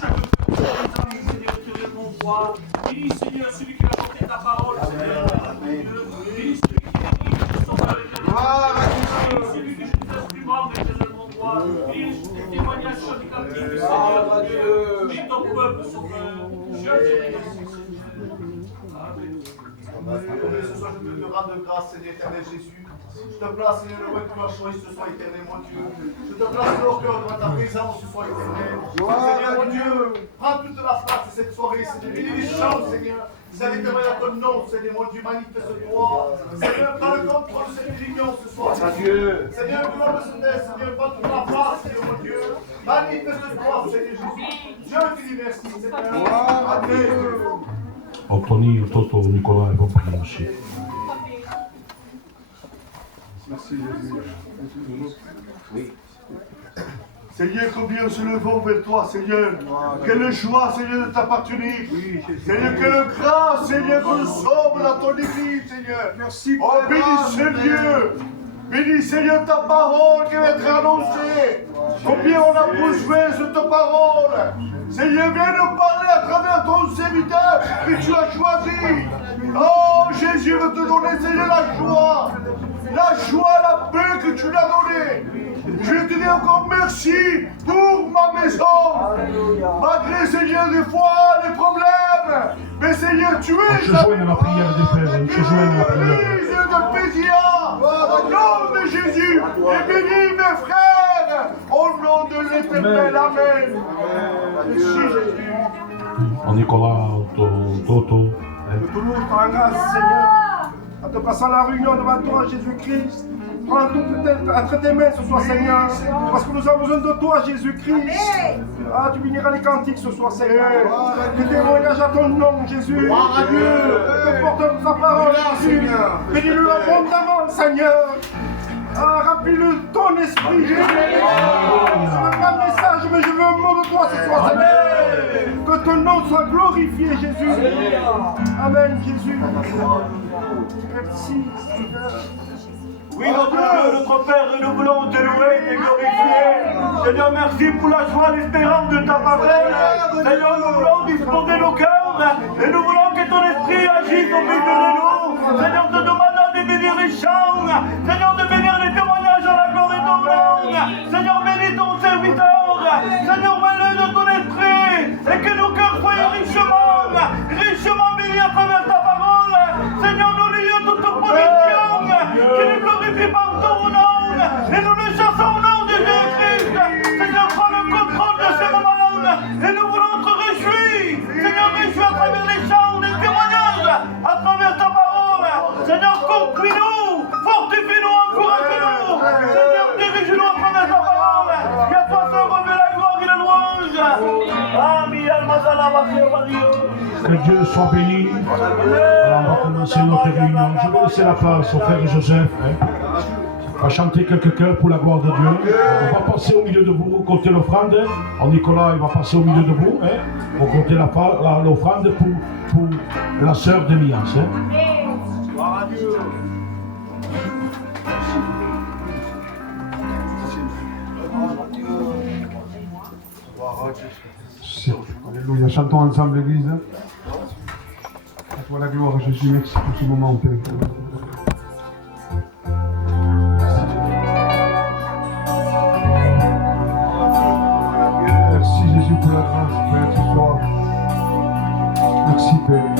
chaque personne, Seigneur, éternel, mon roi. Bénis, Seigneur, celui qui va porter ta parole, Seigneur, bénis celui qui est son cœur, éternel, celui qui s'exprimera, éternel, mon roi. Bénis les témoignages sur les captifs, Seigneur, bénis ton peuple, Sauveur. Je te remercie, Seigneur. Amen. Ce soir, je te rends de grâce, Seigneur éternel Jésus. Je te place, Seigneur, le roi que tu as choisi ce soir, éternel, mon Dieu. Je te place au cœur de ta présence ce soir, éternel. Seigneur, mon Dieu, prends toute la place de cette soirée, Seigneur. Bénis les chants, Seigneur. Seigneur, éternel, à ton nom, Seigneur, mon Dieu, manifeste-toi. Seigneur, prends le contrôle de cette réunion ce soir. Seigneur, gloire de ce test, Seigneur, prends toute la place, Seigneur, mon Dieu. Manifeste-toi, Seigneur Jésus. Je te dis merci, Seigneur. Amen. Anthony, Toto, Nicolas, ils vont prier aussi. Merci Jésus. Oui. Seigneur, combien nous se levons vers toi, Seigneur. Quelle joie, Seigneur, de t'appartenir. Oui, Seigneur, quelle grâce, Seigneur, que nous sommes dans ton église, Seigneur. Merci. Oh, bénis ce Dieu. Bénis, Seigneur, ta parole qui va être annoncée. Combien on a besoin de ta parole. Seigneur, viens nous parler à travers ton serviteur que tu as choisi. Oh, Jésus veut te donner, Seigneur, la joie, la paix que tu l'as donnée. Je te dis encore merci pour ma maison. Malgré, Seigneur, des fois, les problèmes. Mais, Seigneur, tu es... Je joins à la prière des frères. Je joins à la prière. De Pésia, au nom de Jésus, et bénis mes frères, au nom de l'Éternel. Amen. Merci Jésus. En Nicolas, Toto. Que tout le monde rend grâce, Seigneur, en te passant la réunion devant toi, Jésus-Christ. Prends tout entre tes mains ce soir, Seigneur, parce que nous avons besoin de toi, Jésus-Christ. Ah, tu béniras les cantiques ce soir, Seigneur. Que témoignage à ton nom, Jésus. Que porte ta parole, Jésus. Bénis-le abondamment, Seigneur. Ah, remplis-le ton esprit, Jésus. Je ne veux pas un message, mais je veux un mot de toi ce soir, Seigneur. Que ton nom soit glorifié, Jésus. Amen, Jésus. Merci, Seigneur. Oui, notre Dieu, notre Père, et nous voulons te louer et te glorifier. Seigneur, merci pour la joie, l'espérance de ta parole. Seigneur, nous voulons disposer nos cœurs et nous voulons que ton esprit agisse au milieu de nous. Seigneur, te demandons de bénir les chants. Seigneur, de bénir les témoignages à la gloire de ton nom. Seigneur, bénis ton serviteur. Seigneur, mets-le de ton esprit et que nos cœurs soient richement bénis à travers ta parole. Seigneur, nous lions toute opposition qui nous glorifie par ton nom et nous le chassons au nom de Jésus-Christ. Seigneur, prends le contrôle de ce moment et nous voulons te réjouir. Seigneur, réjouis à travers les chants, les témoignages, à travers ta parole. Seigneur, conduis-nous, fortifie-nous, encourage-nous. Seigneur, dirige-nous à travers ta parole. Et à toi seul revient la gloire et la louange. Amen. Que Dieu soit béni. Alors, on va commencer notre réunion. Je vais laisser la place au frère Joseph. On va chanter quelques chœurs pour la gloire de Dieu. On va passer au milieu de vous, compter l'offrande. Nicolas, il va passer au milieu de vous. Pour compter l'offrande pour la sœur d'Elias. Gloire à Dieu. Alléluia. Chantons ensemble l'église. À toi la gloire, Jésus. Merci pour ce moment, Père. Merci Jésus pour la grâce, Père, ce soir. Merci, Père.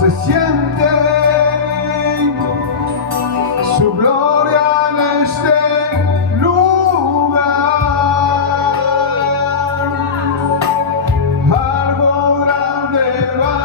Se siente su gloria en este lugar. Algo grande va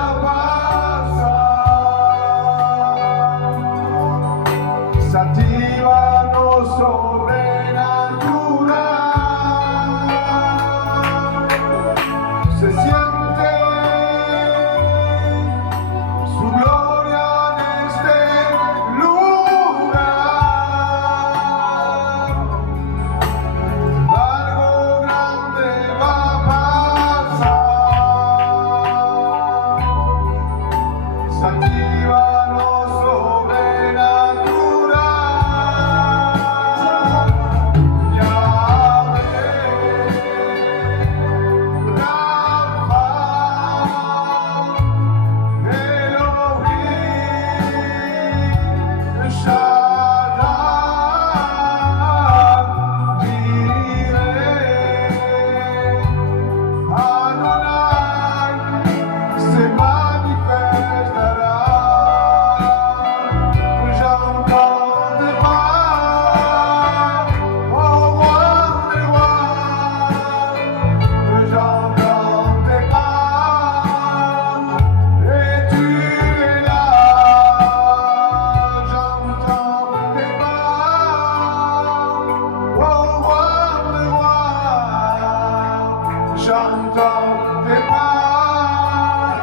j'entends tes pas,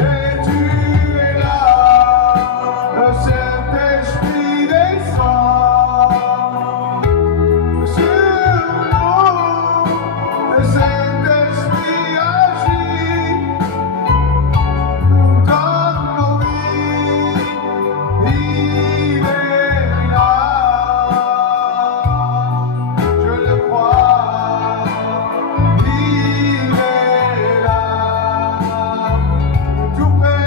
et tu es là, le Saint-Esprit descend sur nous, le Saint-Esprit agit dans nos vies, il est là, je le crois. Il est là, tout près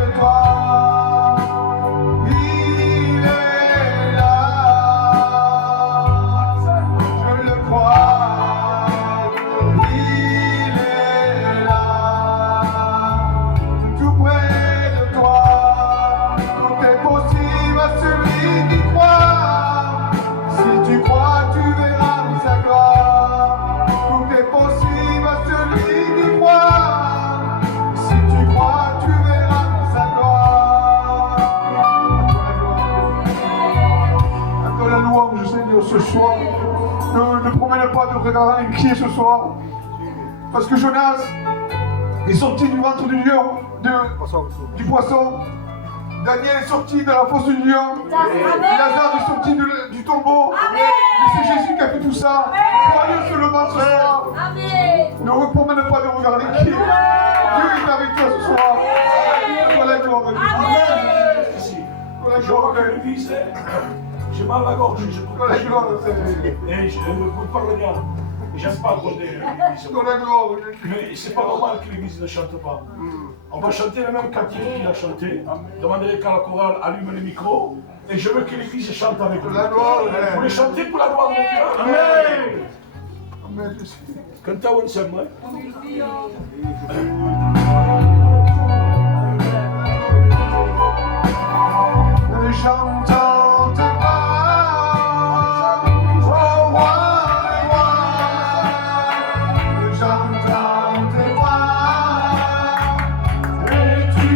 de toi. Il est là, je le crois. Il est là, tout près de toi. Tout est possible à celui qui croit. Si tu crois, tu verras sa gloire. Tout est possible à celui qui croit. Si tu crois, tu verras sa gloire. À toi la louange, Seigneur, ce soir. Ne promène pas de regard inquiet ce soir. Parce que Jonas est sorti du ventre du lion, du poisson. Daniel est sorti de la fosse du lion. Lazare est sorti du tombeau. Mais c'est Jésus qui a fait tout ça. Croyez seulement ce soir. Ne promène pas de regard inquiet. Dieu est avec toi ce soir. Voilà la gloire de Dieu. Voilà la Je gloire vois de que Dieu. l'église, j'ai mal à la gorge, je Voilà la gloire de Dieu. et je ne peux pas le dire. J'aime pas broder l'église. Voilà la gloire de Dieu. Mais c'est pas normal que l'église ne chante pas. On va chanter le même cantique qu'il a chanté. Demandez qu'à la chorale allume le micro. Et je veux que l'église chante avec nous. La gloire de Vous Dieu. voulez chanter pour la gloire de Dieu? Amen. Amen. Cantez ensemble. J'entends tes pas, oh roi des rois. J'entends tes pas, et tu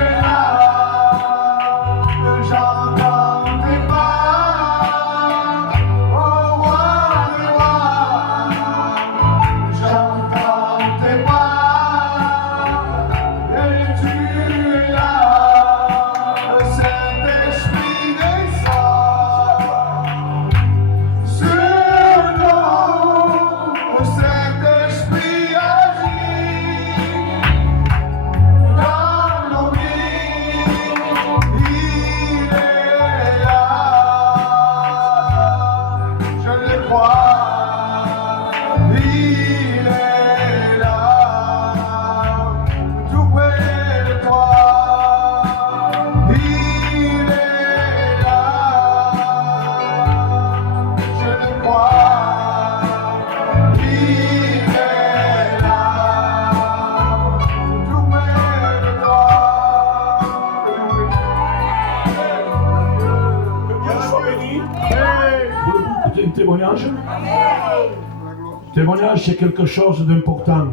es là. J'entends tes pas, oh roi des rois. J'entends tes pas, et tu es là. Le Saint-Esprit descend sur nous, le Saint-Esprit agit dans nos vies, il est là, je le crois, il est là, tout près de toi. Il est là, je le crois. Il est là, tout près de toi. Que Dieu soit béni. Voulez-vous écouter un témoignage? Témoignage, c'est quelque chose d'important.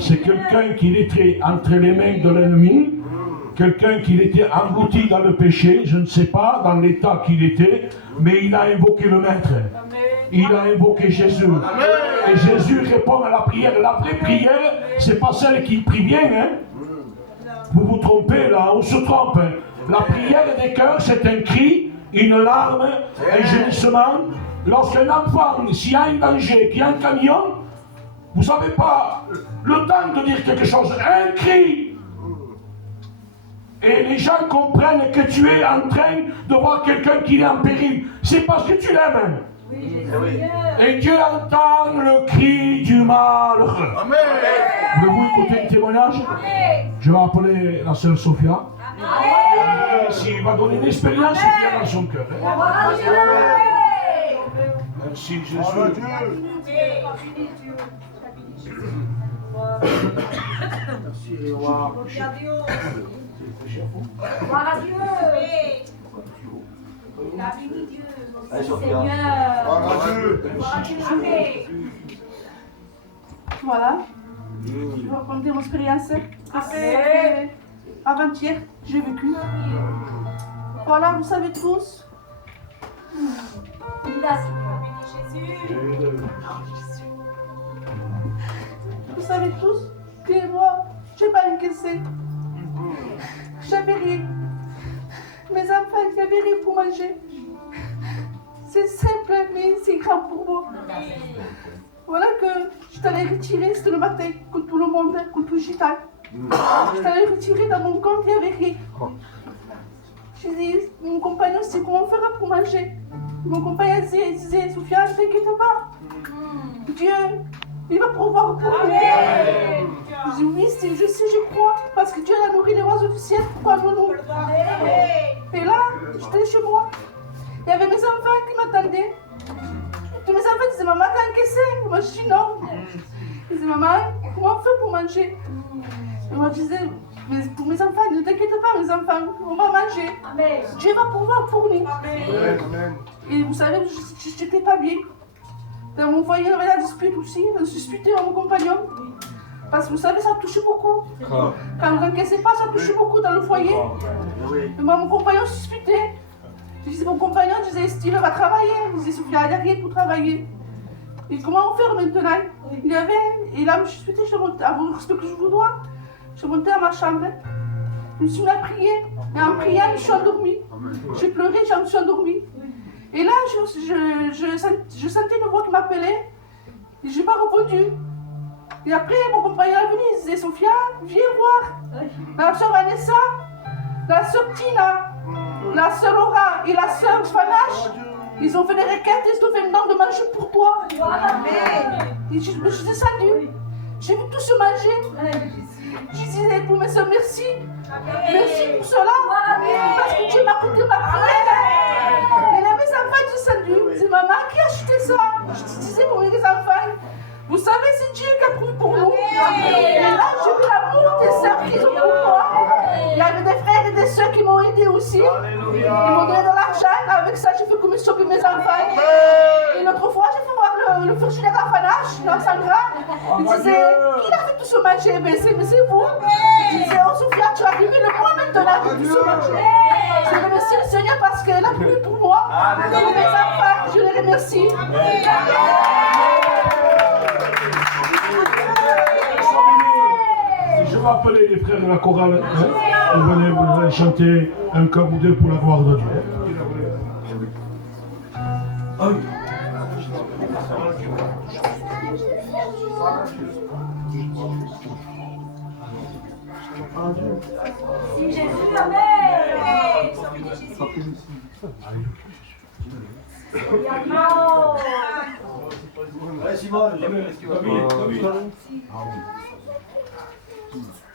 C'est quelqu'un qui était entre les mains de l'ennemi, quelqu'un qui était englouti dans le péché, je ne sais pas dans l'état qu'il était, mais il a invoqué le Maître. Il a invoqué Jésus. Et Jésus répond à la prière. La vraie prière, c'est pas celle qui prie bien. Hein? Vous vous trompez là, on se trompe. Hein? La prière des cœurs, c'est un cri, une larme, un gémissement. Lorsqu'un enfant, s'il y a un danger, qu'il y a un camion, vous n'avez pas le temps de dire quelque chose. Un cri. Et les gens comprennent que tu es en train de voir quelqu'un qui est en péril. C'est parce que tu l'aimes. Et Dieu entend le cri du malheureux. Voulez-vous écouter un témoignage? Je vais appeler la sœur Sophia. S'il va donner une expérience qu'il y a dans son cœur. Hein. Merci Jésus. Merci roi. Gloire à Dieu. La béni Dieu, notre Seigneur. Gloire à Dieu. Amen. Voilà. Je vais raconter mon expérience. Avant-hier, j'ai vécu. Voilà, vous savez tous. Béni la Seigneur, béni Jésus. Vous savez tous que moi, j'ai pas encaissé. J'avais rien. Mes enfants, ils n'avaient rien pour manger. C'est simple, mais c'est grave pour moi. Voilà que je t'allais retirer, c'était le matin, comme tout le monde, comme tout le gitan. Je t'allais retirer dans mon compte, il n'y avait rien. Je disais, mon compagnon, c'est comment on fera pour manger. Mon compagnon disait, Sophia, ne t'inquiète pas. Dieu, il va pourvoir pour nous. Je dis, oui, je sais, je crois. Parce que Dieu a nourri les oiseaux du ciel, pourquoi nous? Et là, j'étais chez moi. Il y avait mes enfants qui m'attendaient. Tous mes enfants disaient, maman, t'as encaissé? Moi, je dis non. Ils disaient, maman, comment on fait pour manger? Et moi, je disais, mais pour mes enfants, ne t'inquiète pas, mes enfants, on va manger. Dieu va pouvoir pour nous. Et vous savez, je n'étais pas bien. Dans mon foyer, il y avait la dispute aussi. On disputait avec mon compagnon. Parce que vous savez, ça touche beaucoup. Quand vous n'encaissez pas, ça touche beaucoup dans le foyer. Et moi, mon compagnon se disputait. Je disais, mon compagnon, je disais, Steve va travailler. Je disais, Sophia, il n'y a rien pour travailler. Et comment on fait maintenant? Il y avait, et là, je suis disputé, je suis montée, à vous respect que je vous dois. Je suis montée à ma chambre. Je me suis mis à prier. Et en priant, je suis endormie. J'ai pleuré, je me suis endormie. Et là, je sentais une voix qui m'appelait. Et je n'ai pas répondu. Et après, mon compagnon est venu, il disait, Sophia, viens voir. La soeur Vanessa, la soeur Tina, la soeur Laura et la soeur Fanache, ils ont fait des requêtes, ils ont fait une don de manger pour toi. Et je me suis descendue. J'ai vu tout se manger. Je disais pour mes soeurs, merci. Merci pour cela. Parce que Dieu m'a écouté ma prière. Et là, mes enfants descendus. Je disais, maman, qui a acheté ça? Je disais pour mes enfants, vous savez, c'est Dieu qui a pris pour nous. Et là, j'ai vu l'amour des sœurs qui ont pour moi. Il y avait des frères et des sœurs qui m'ont aidé aussi. Ils m'ont donné de l'argent. Avec ça, j'ai fait commission pour mes enfants. Et l'autre fois, j'ai fait voir le fonctionnaire à Fanache, dans Sangra. Il disait, qui a fait tout ce manger? Mais c'est vous. Il disait, oh Sophia, tu as arrivé le mois maintenant avec tout ce manger. Je remercie le Seigneur parce qu'elle a pris pour moi. Pour mes enfants, je les remercie. Je vais appeler les frères de la chorale. Venez, vous allez chanter un chœur ou deux pour la gloire de Dieu. Si Jésus, amen.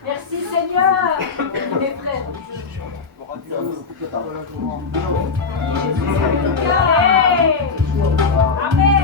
Merci Seigneur, mes frères. Amen.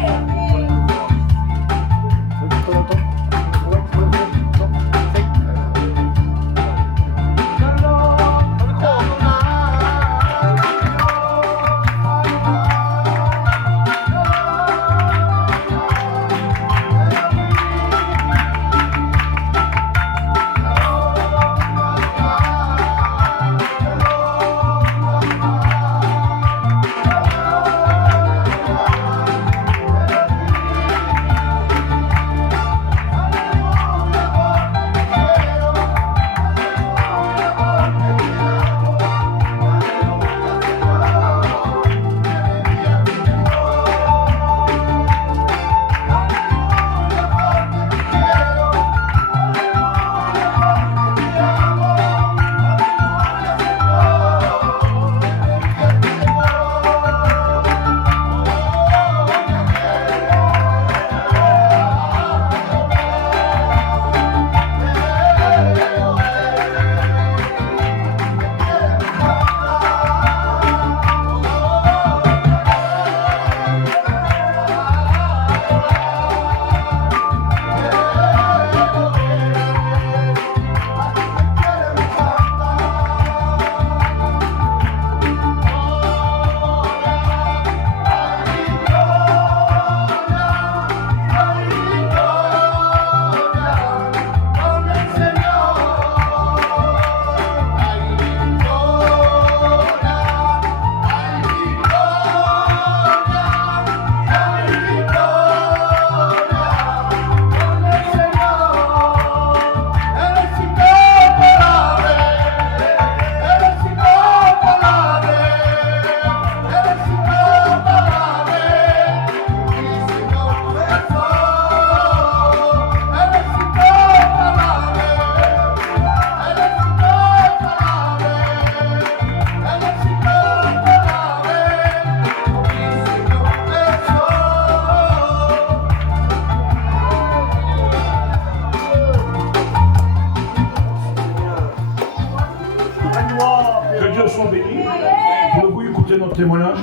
témoignage.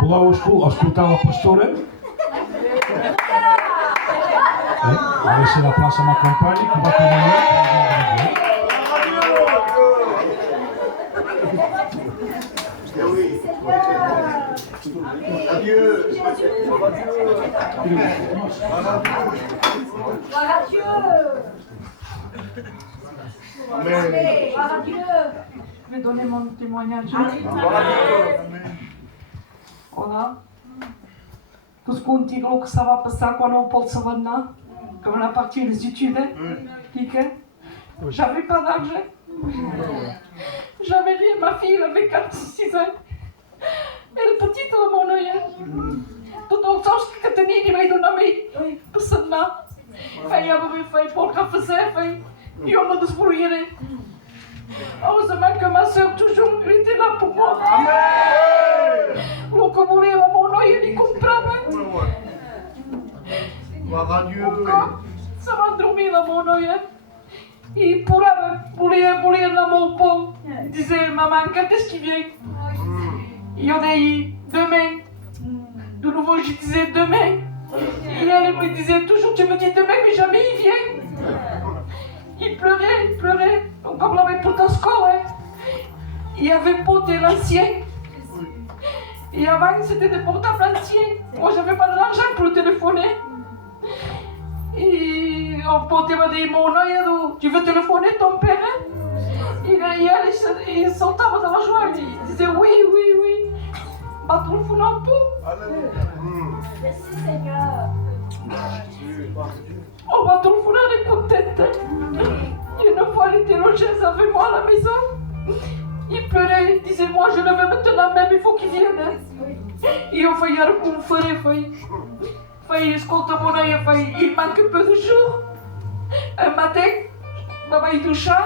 Può ascoltare il pastore. On va laisser la place à ma compagne qui va témoigner. Adieu. Gloire à Dieu. Amen. Gloire à Dieu. Je vais donner mon témoignage. Olá. Tous contigo que ça va passer quand on porte ça maintenant, quand on a parti les études. J'avais pas d'argent. J'avais rien, ma fille, elle avait 4-6 ans. Elle est petite dans mon œil. Tot ook zelfs ik het er niet mee doen naar mij. Pesena. Fai hebben fai pour café fai. Yo me débrouiller. Heureusement que ma soeur toujours était là pour moi. Amen. Donc mourir à mon œil, il comprend. Gloire à Dieu. Ça va dormir à mon œil. Il pourrait dans mon pot. Il disait, maman, quand est-ce qu'il vient? Il y en a eu demain. De nouveau, je disais demain. Et elle me disait toujours, tu me dis demain, mais jamais il vient. Il pleurait. Donc, on l'avait tout en score. Il y avait pas de l'ancien. Et avant, c'était des portables anciens. Moi, j'avais pas de l'argent pour le téléphoner. Et on portait mon œil, tu veux téléphoner ton père? Il sautait dans la joie, il disait oui. Ma téléphone un peu. Merci Seigneur. On va téléphoner, elle est contente. Une fois, elle était logée avec moi à la maison. Il pleurait, il disait, moi je le veux maintenant même, il faut qu'il vienne. Et on fait un coup, il escolta mon œil, il manque peu de jours. Un matin, il doucha,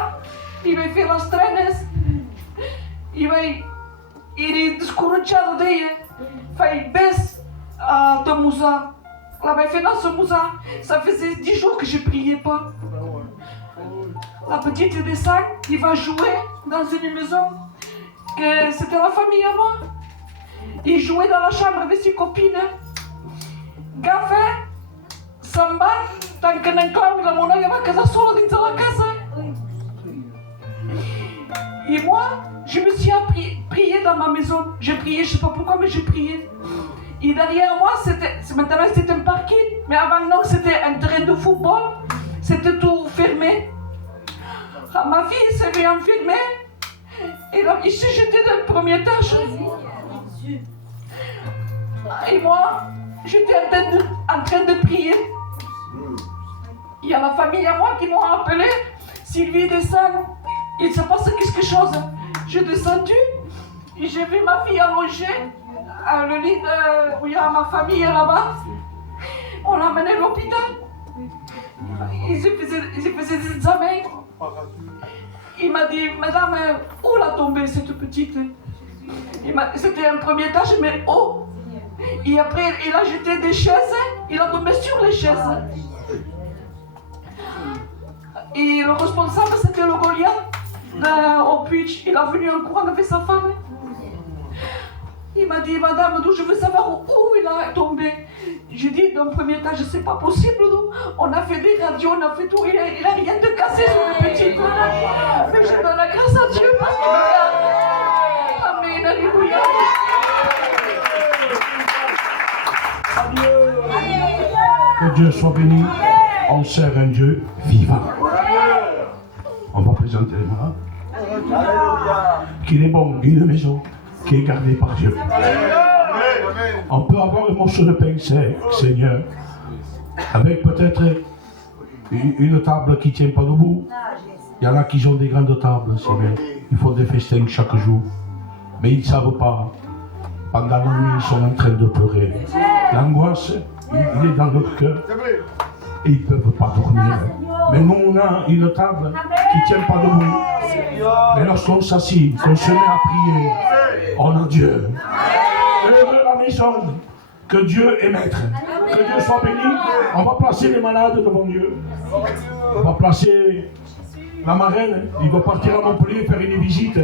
il va faire las trenes. Il est descorrechado d'ailleurs. Il baisse de Moussa. Là, il fait dans ce Moussa. Ça faisait 10 jours que je ne priais pas. La petite descend, il va jouer dans une maison. Que c'était la famille à moi. Il jouait dans la chambre avec ses copines. Café, samba, tant que n'enclau il a mon œil à casa solo dans la casa. Et moi, je me suis appris prier dans ma maison. J'ai prié, je ne sais pas pourquoi, mais j'ai prié. Et derrière moi, maintenant c'était un parking, mais avant non, c'était un terrain de football. C'était tout fermé. Ma fille s'est vue enfermée. Et là, il s'est jeté dans le premier étage. Et moi, j'étais en train de prier. Il y a la famille à moi qui m'ont appelé. Sylvie descend. Il se passe quelque chose. J'ai descendu et j'ai vu ma fille allongée à le lit où il y a ma famille là-bas. On l'a emmenée à l'hôpital. Ils faisaient des examens. Il m'a dit, madame, où l'a tombée cette petite? C'était un premier étage, mais haut. Et après, il a jeté des chaises, il a tombé sur les chaises. Et le responsable, c'était le Goliath au Puig. Il est venu en courant avec sa femme. Il m'a dit, madame, je veux savoir où il a tombé. J'ai dit, dans le premier étage, c'est pas possible. On a fait des radios, on a fait tout. Il a rien de cassé sur le petit. Mais je donne la grâce à Dieu parce qu'il a. Amen, alléluia. Que Dieu soit béni. On sert un Dieu vivant. On va présenter les malades. Qu'il est bon, il est maison, qui est gardé par Dieu. On peut avoir un morceau de pain sec, Seigneur, avec peut-être une table qui ne tient pas debout. Il y en a qui ont des grandes tables, Seigneur. Il faut des festins chaque jour. Mais ils ne savent pas. Pendant la nuit, ils sont en train de pleurer. L'angoisse, il est dans leur cœur. Et ils ne peuvent pas dormir. Mais nous, on a une table qui ne tient pas debout. Mais lorsqu'on s'assied, qu'on se met à prier, on a Dieu. Heureux la maison, que Dieu est maître. Que Dieu soit béni. On va placer les malades devant Dieu. On va placer la marraine, il doit partir à Montpellier faire une visite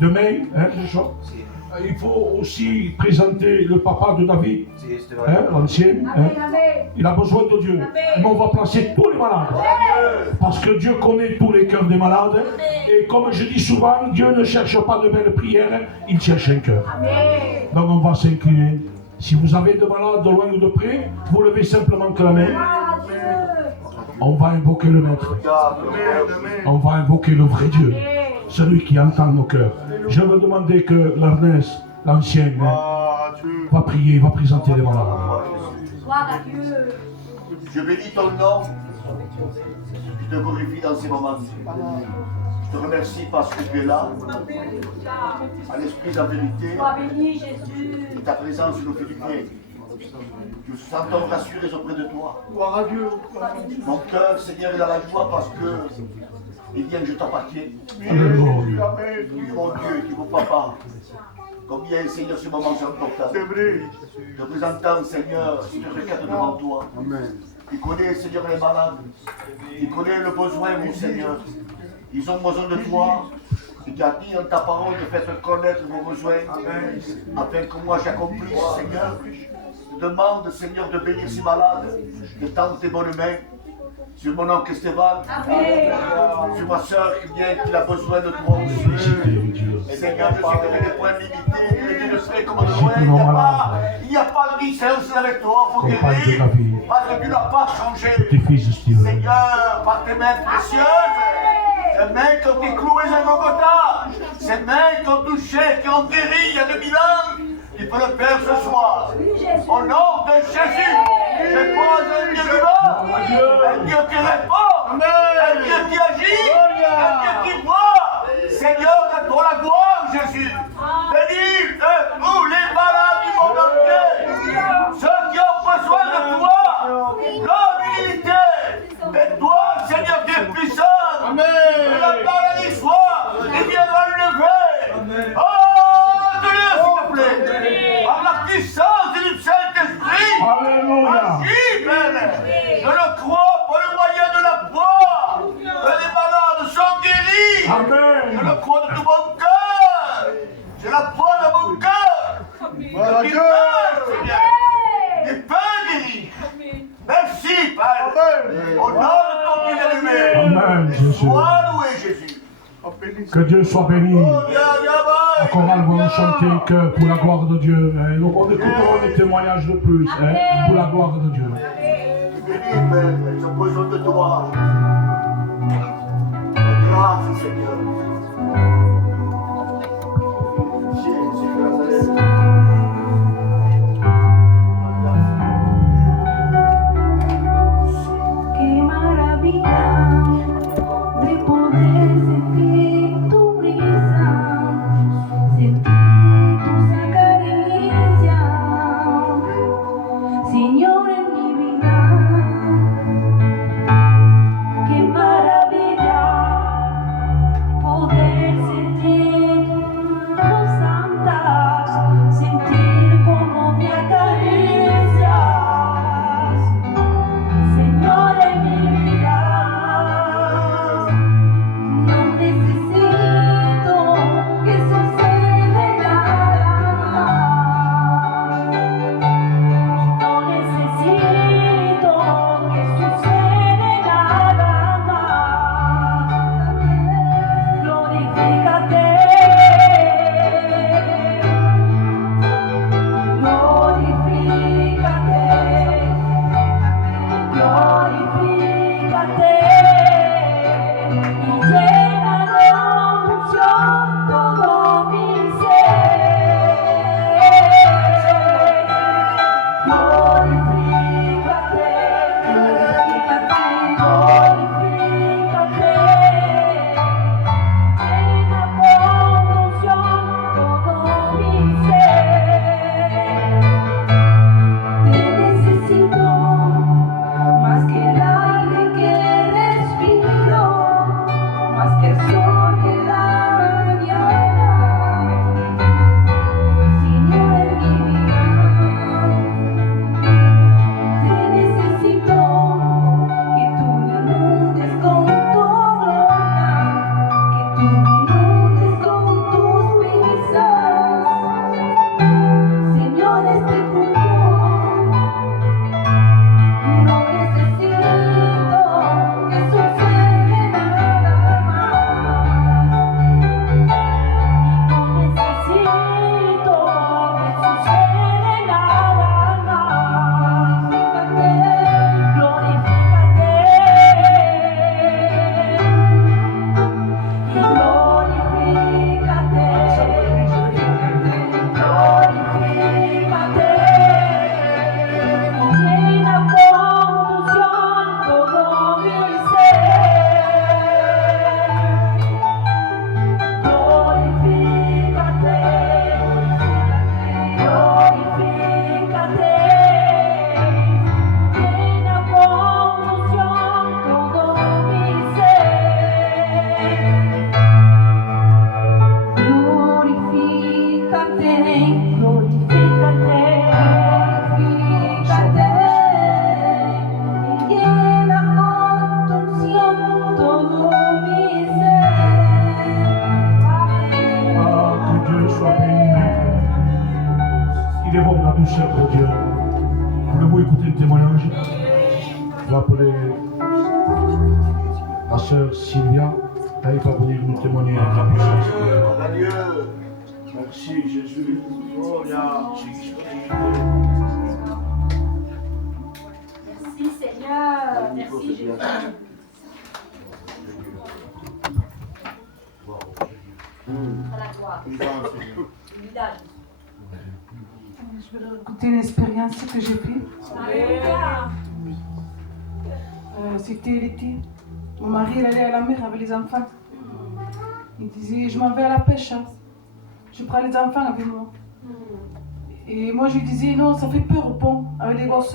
demain, hein, c'est ça. Il faut aussi présenter le papa de David, hein, l'ancien. Hein. Il a besoin de Dieu. Mais on va placer tous les malades. Parce que Dieu connaît tous les cœurs des malades. Et comme je dis souvent, Dieu ne cherche pas de belles prières, il cherche un cœur. Donc on va s'incliner. Si vous avez de malades de loin ou de près, vous levez simplement que la main. On va invoquer le Maître. On va invoquer le vrai Dieu. Celui qui entend nos cœurs. Je veux demander que l'Ernest, l'ancien, va prier, va présenter les malades. Je bénis ton nom. Je te glorifie dans ces moments. Je te remercie parce que tu es là. À l'esprit de la vérité. Et ta présence nous fait du bien. Nous nous sentons rassurés auprès de toi. Gloire à Dieu. Mon cœur, Seigneur, est dans la joie parce que il vient que je t'appartiens. Alléluia. Mon Dieu, tu mon papa. Combien, Seigneur, ce moment c'est important. C'est vrai. Te présentant, Seigneur, cette requête devant toi. Tu connais, Seigneur, les malades. Tu connais le besoin, mon Seigneur. Ils ont besoin de toi. Tu t'as dit dans ta parole de faire connaître vos besoins. Afin que moi j'accomplisse, Seigneur. Je demande, Seigneur, de bénir ces malades. De tendre tes bonnes mains. Sur mon oncle Esteban, sur ma soeur qui a besoin de toi aussi. Et Seigneur, je sais que tu as des points limités, de près comme de loin. Il n'y a pas de licence avec toi, il faut guérir. Parce que tu n'as pas changé. Seigneur, par tes mains précieuses, ces mains qui ont été clouées à Golgotha, ces mains qui ont touché, qui ont guéri il y a 2000 ans. Il peut le faire ce soir. Au nom de Jésus, je crois un Dieu vivant, un Dieu qui répond, un Dieu qui agit, un Dieu qui voit. Seigneur, à toi la gloire, Jésus. Bénis tous les malades du monde entier, ceux qui ont besoin de toi, l'humilité. Et toi, Seigneur, tu es puissant. Que la maladie soit, et viendra le lever. Oh, Dieu, s'il te plaît. Par la puissance du Saint-Esprit. Alléluia. Agis, Père. Je le crois pour le moyen de la foi. Que les malades sont guéris. Amen. Je le crois de tout mon cœur. Je la crois de mon cœur. Voilà Tu Dieu. peux, Seigneur. Tu peux guérir. Merci, Père. Au nom de ton bien-aimé. Amen, Jésus. Sois loué, Jésus. Que Dieu soit béni. La chorale va nous chanter un cœur pour la gloire de Dieu. Nous écouterons des témoignages de plus pour la gloire de Dieu. Bénis, Père, ils ont besoin de toi. Grâce, Seigneur. Jésus de Nazareth. Qué maravilla de poder sentir tu brisa, sentir tu caricia, Señor, en mi vida. Qué maravilla poder sentir tus santas écouter le témoignage. Je vais appeler la sœur Sylvia. Elle va venir nous témoigner avec la puissance. Adieu. Merci Jésus. Oh, Merci Seigneur. Merci Jésus. À la gloire. Village. Je vais raconter une expérience que j'ai faite. Alléluia. C'était l'été. Mon mari il allait à la mer avec les enfants. Il disait, je m'en vais à la pêche. Hein. Je prends les enfants avec moi. Et moi je lui disais, non, ça fait peur au pont avec les gosses.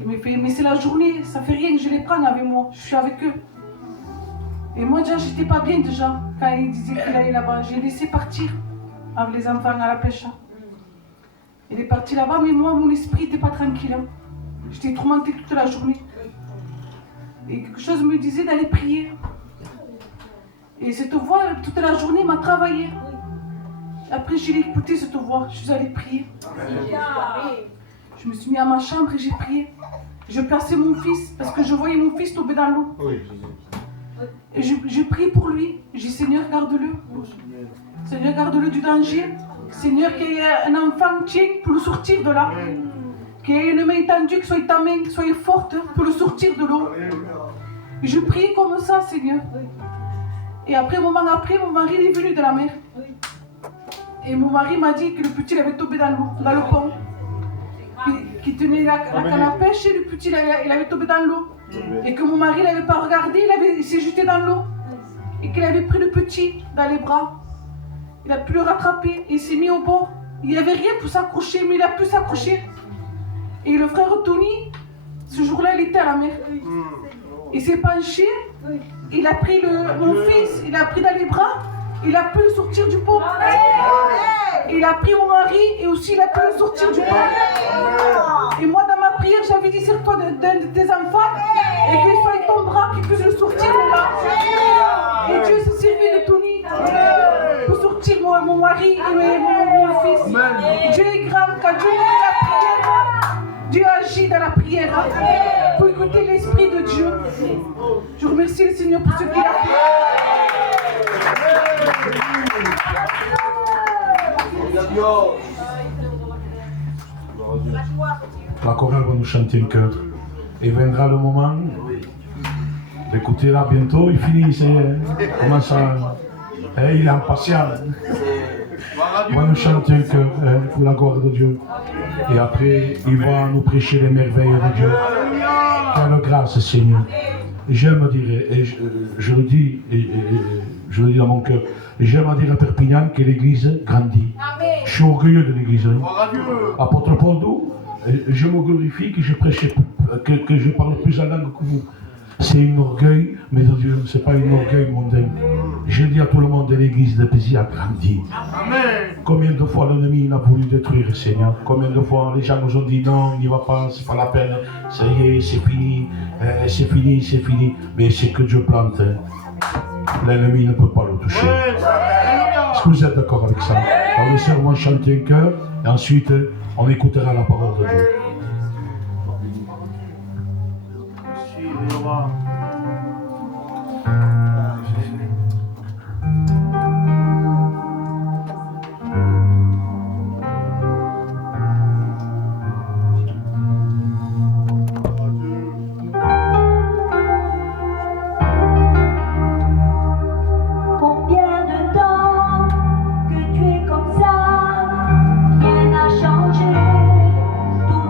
Il me fait, mais c'est la journée, ça fait rien que je les prenne avec moi. Je suis avec eux. Et moi déjà, j'étais pas bien déjà. Quand il disait qu'il allait là-bas, j'ai laissé partir avec les enfants à la pêche. Il est parti là-bas, mais moi, mon esprit n'était pas tranquille. Hein. J'étais tourmentée toute la journée. Et quelque chose me disait d'aller prier. Et cette voix, toute la journée, m'a travaillé. Après, je l'ai écoutée, cette voix. Je suis allée prier. Je me suis mis à ma chambre et j'ai prié. Je plaçais mon fils, parce que je voyais mon fils tomber dans l'eau. Et je prie pour lui. J'ai dit, Seigneur, garde-le. Seigneur, garde-le du danger. Seigneur, qu'il y ait un enfant tien pour le sortir de là. Qu'il y ait une main tendue, que soit ta main soit forte pour le sortir de l'eau. Et je priais comme ça, Seigneur. Et après, un moment après, mon mari est venu de la mer. Et mon mari m'a dit que le petit avait tombé dans l'eau, dans le pont. Qui tenait la canne à pêche et le petit il avait tombé dans l'eau. Et que mon mari ne l'avait pas regardé, il s'est jeté dans l'eau. Et qu'il avait pris le petit dans les bras. Il a pu le rattraper et il s'est mis au bord. Il n'y avait rien pour s'accrocher, mais il a pu s'accrocher. Et le frère Tony, ce jour-là, il était à la mer. Il s'est penché, il a pris mon fils, il a pris dans les bras, il a pu le sortir du pont. Il a pris mon mari et aussi il a pu le sortir du pont. Et moi, dans ma prière, j'avais dit, sers-toi d'un de tes enfants et qu'il soit ton bras qui puisse le sortir de là. Et Dieu s'est servi de Tony pour sortir mon mari et mon fils. Dieu est grand, quand Dieu est dans la prière, Dieu agit dans la prière pour écouter l'Esprit de Dieu. Je remercie le Seigneur pour ce qu'il a fait. La chorale va nous chanter le cœur. Et viendra le moment d'écouter là bientôt. Il finit, c'est comment ça. Il est impatient. Il va nous chanter le cœur pour la gloire de Dieu. Et après, il va nous prêcher les merveilles de Dieu. Quelle grâce, Seigneur. J'aime dire, et je le dis, je le dis dans mon cœur, j'aime dire à Perpignan que l'Église grandit. Je suis orgueilleux de l'Église. Apôtre Paul d'où je me glorifie que je prêche, que je parle plus en langue que vous. C'est un orgueil, mais de Dieu, ce n'est pas un orgueil mondain. Je dis à tout le monde de l'Église de Béziers a grandi. Combien de fois l'ennemi a voulu détruire le Seigneur? Combien de fois les gens nous ont dit non, il n'y va pas, c'est pas la peine, ça y est, c'est fini, c'est fini, c'est fini. Mais c'est que Dieu plante. L'ennemi ne peut pas le toucher. Est-ce que vous êtes d'accord avec ça? Alors les sœurs vont chanter un chœur et ensuite on écoutera la parole de Dieu. Combien de temps que tu es comme ça, rien n'a changé, tout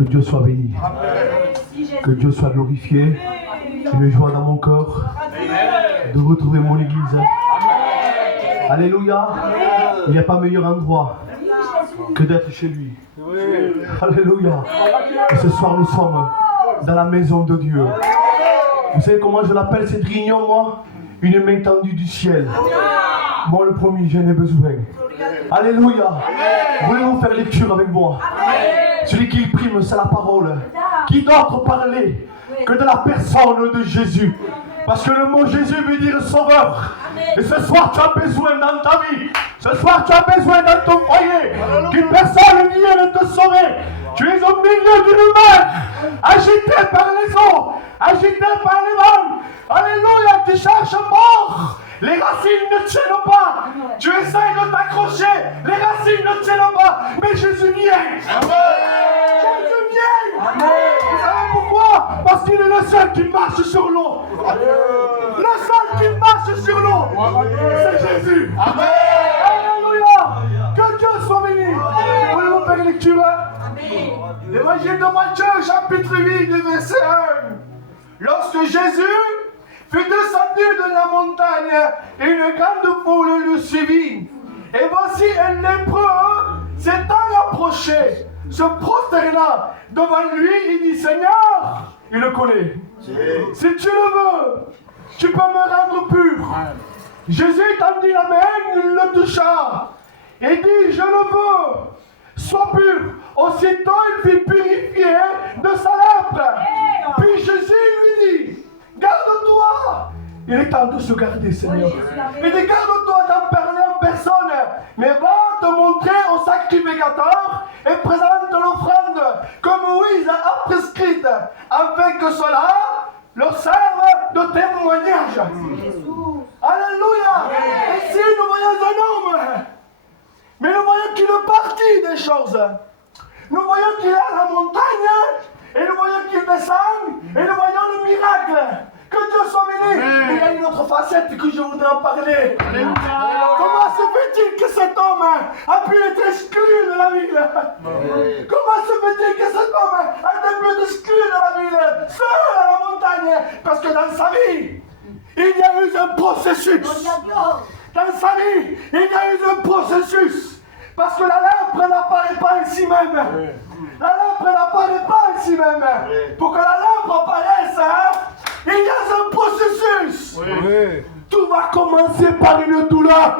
Que Dieu soit béni. Que Dieu soit glorifié. Une joie dans mon corps de retrouver mon église. Alléluia. Il n'y a pas meilleur endroit que d'être chez lui. Alléluia. Et ce soir, nous sommes dans la maison de Dieu. Vous savez comment je l'appelle cette réunion, moi? Une main tendue du ciel. Moi, le premier, j'en ai besoin. Alléluia. Voulez-vous faire lecture avec moi? Celui qui prime, c'est la parole. Qui d'autre parler que de la personne de Jésus? Parce que le mot Jésus veut dire sauveur. Et ce soir, tu as besoin dans ta vie. Ce soir, tu as besoin dans ton foyer qu'une personne vienne te sauver. Tu es au milieu d'une mer, agité par les eaux, agité par les vents. Alléluia, tu cherches mort. Les racines ne tiennent pas. Tu essaies de t'accrocher. Les racines ne tiennent pas. Mais Jésus vient. Jésus vient. Vous savez pourquoi? Parce qu'il est le seul qui marche sur l'eau. Le seul qui marche sur l'eau, c'est Jésus. Alléluia. Que Dieu soit béni. Voulez-vous faire lecture? L'évangile de Matthieu, chapitre 8, verset 1. Lorsque Jésus fut descendu de la montagne, une grande foule le suivit. Et voici un lépreux s'étant approché, se prosterna devant lui, il dit: Seigneur, il le connaît. Si tu le veux, tu peux me rendre pur. Jésus tendit la main, il le toucha et dit: Je le veux, sois pur. Aussitôt il fut purifié de sa lèpre. Puis Jésus lui dit: Garde-toi. Il est temps de se garder, Seigneur. Il dit: Garde-toi d'en parler en personne, mais va te montrer au sacrificateur et présente l'offrande que Moïse a prescrite, afin que cela leur serve de témoignage. Alléluia. Ici, nous voyons un homme, mais nous voyons qu'il est parti des choses. Nous voyons qu'il est à la montagne, et nous voyons qu'il descend, et nous voyons le miracle. Que Dieu soit béni. Mais il y a une autre facette que je voudrais en parler. Comment se fait-il que cet homme a pu être exclu de la ville? Comment se fait-il que cet homme a été exclu de la ville, seul à la montagne? Parce que dans sa vie, il y a eu un processus. Dans sa vie, il y a eu un processus. Parce que la lèpre n'apparaît pas ici même. La lèpre n'apparaît pas ici même. Pour que la lèpre apparaisse, il y a un processus. Tout va commencer par une douleur.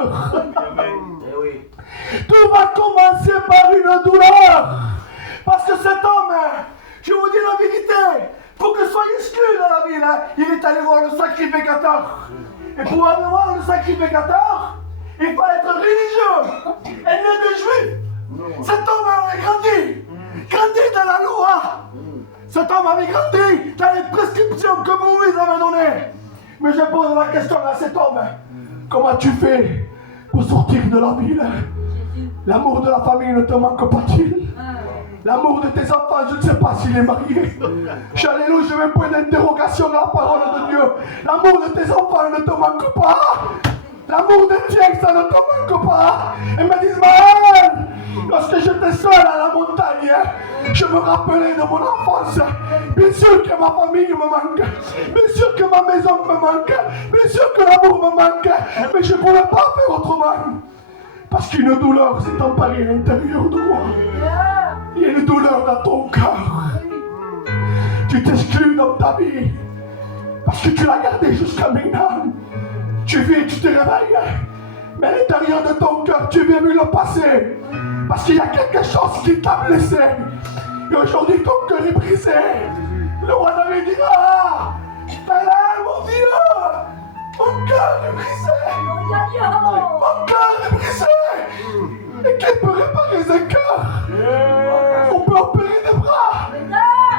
Tout va commencer par une douleur. Parce que cet homme, je vous dis la vérité, pour que soit exclu de la ville, il est allé voir le sacrificateur. Et pour aller voir le sacrificateur, il fallait être religieux et né de juif. Cet homme avait grandi dans la loi. Cet homme avait grandi dans les prescriptions que Moïse avait données. Mais je pose la question à cet homme: comment tu fais pour sortir de la ville? L'amour de la famille ne te manque pas-t-il? L'amour de tes enfants, je ne sais pas s'il est marié. Alléluia, je mets un point d'interrogation à la parole de Dieu. L'amour de tes enfants ne te manque pas. L'amour de Dieu, ça ne te manque pas. Et me disent: Maël, lorsque j'étais seul à la montagne, je me rappelais de mon enfance. Bien sûr que ma famille me manque. Bien sûr que ma maison me manque. Bien sûr que l'amour me manque. Mais je ne pouvais pas faire autrement. Parce qu'une douleur s'est emparée à l'intérieur de moi. Il y a une douleur dans ton cœur. Tu t'exclus dans ta vie. Parce que tu l'as gardé jusqu'à maintenant. Tu vis, tu te réveilles. Mais à l'intérieur de ton cœur, tu vis le passé. Parce qu'il y a quelque chose qui t'a blessé. Et aujourd'hui, ton cœur est brisé. Le roi David dira: mon Dieu, mon cœur est brisé. Mon cœur est brisé. Et qui peut réparer ce cœur? On peut opérer des bras.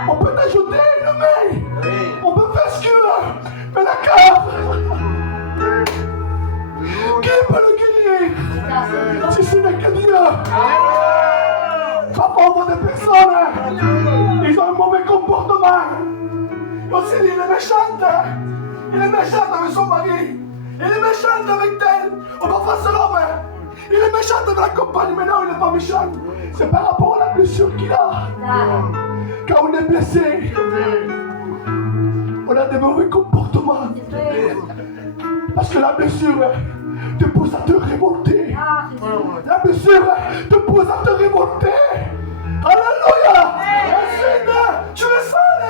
On peut t'ajouter une main. On peut faire ce que mais le cœur, qui peut le guérir si ce n'est que Dieu? La pauvre des personnes, ils ont un mauvais comportement. Et aussi, il est méchante. Il est méchante avec son mari. Il est méchante avec elle. On va faire ce l'homme. Il est méchant avec la compagne, mais non, il n'est pas méchant. C'est par rapport à la blessure qu'il a. Quand on est blessé, on a des mauvais comportements. Parce que la blessure te pousse à te révolter. La blessure te pousse à te révolter. Alléluia. Ensuite, tu es seul.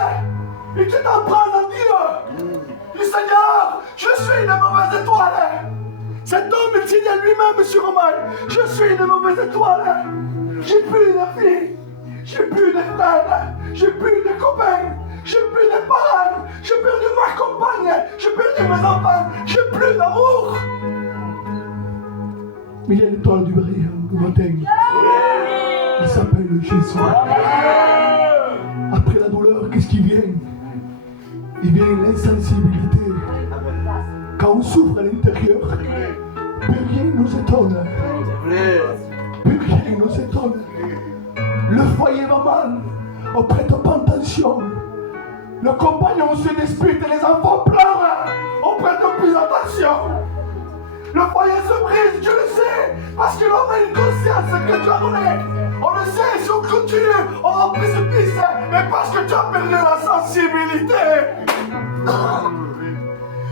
Et tu t'embrasses à dire, du Seigneur, je suis une mauvaise étoile. Cet homme, il dit à lui-même sur Romain, je suis une mauvaise étoile. J'ai plus de filles, j'ai plus de frères, j'ai plus de copains, j'ai plus de parents, j'ai perdu ma compagne, j'ai perdu mes enfants, j'ai plus d'amour. Mais il y a l'étoile du matin. Il s'appelle Jésus. Après la douleur, qu'est-ce qui vient? Il vient l'insensibilité. Quand on souffre à l'intérieur, plus rien nous étonne. Plus rien nous étonne. Le foyer va mal, on prête pas attention. Le compagnon se dispute et les enfants pleurent, on prête plus attention. Le foyer se brise, Dieu le sait, parce que l'homme a une conscience que Dieu a donné. On le sait, si on continue, on va au précipice, mais parce que tu as perdu la sensibilité.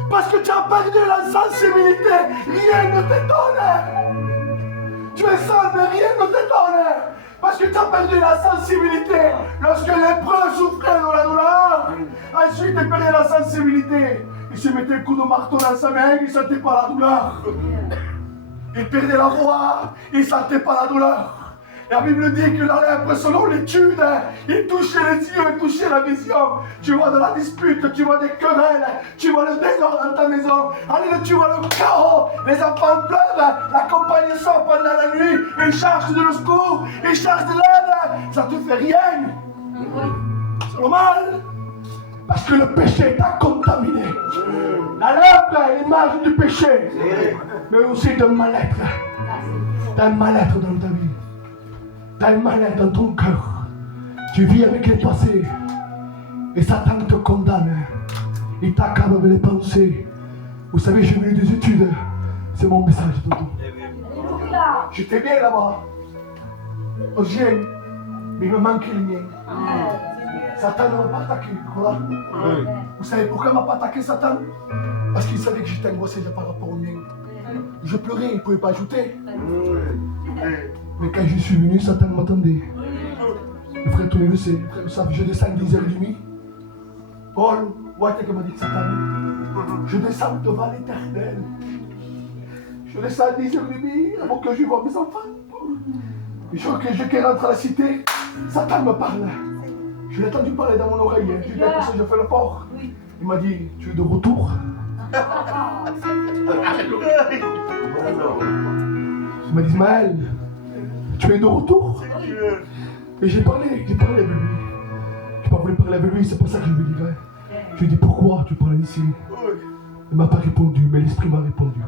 Parce que tu as perdu la sensibilité, rien ne t'étonne. Tu es seul, mais rien ne t'étonne. Parce que tu as perdu la sensibilité. Lorsque l'épreuve souffrait dans la douleur, ensuite il perdait la sensibilité. Il se mettait un coup de marteau dans sa main, il ne sentait pas la douleur. Il perdait la voix, il ne sentait pas la douleur. La Bible dit que la lèpre, selon l'étude, il touchait les yeux, il touchait la vision. Tu vois de la dispute, tu vois des querelles, tu vois le désordre dans ta maison. Allez, tu vois le chaos, les enfants pleurent, la compagne sort pendant la nuit, ils cherchent de secours, ils cherchent de l'aide. Ça ne te fait rien. C'est normal. Parce que le péché t'a contaminé. La lèpre est l'image du péché, mais aussi de mal-être. T'as un mal-être dans ta vie. T'as un mal-être dans ton cœur. Tu vis avec les passés. Et Satan te condamne. Il t'accable avec les pensées. Vous savez, j'ai vu des études. C'est mon message, Dodo. J'étais bien là-bas. Au GM. Mais il me manquait le mien. Satan ne m'a pas attaqué. Voilà. Vous savez pourquoi il ne m'a pas attaqué, Satan? Parce qu'il savait que j'étais angoissé par rapport au mien. Je pleurais, il ne pouvait pas ajouter. Mais quand je suis venu, Satan m'attendait. Le frère Tony le sait, le frère le savent, je descends 10h30. Paul, White qui m'a dit Satan, je descends devant l'Éternel. Je descends à 10h30 avant que je vois mes enfants. Et je rentre à la cité, Satan me parle. Je l'ai entendu parler dans mon oreille. Je lui ai dit, je fais le port. Il m'a dit, tu es de retour? Il m'a dit, Ismaël, tu es de retour? Et j'ai parlé avec lui. Je n'ai pas voulu parler avec lui, c'est pas ça que je lui dirais. Je lui ai dit, pourquoi tu parles ici? Il ne m'a pas répondu, mais l'esprit m'a répondu.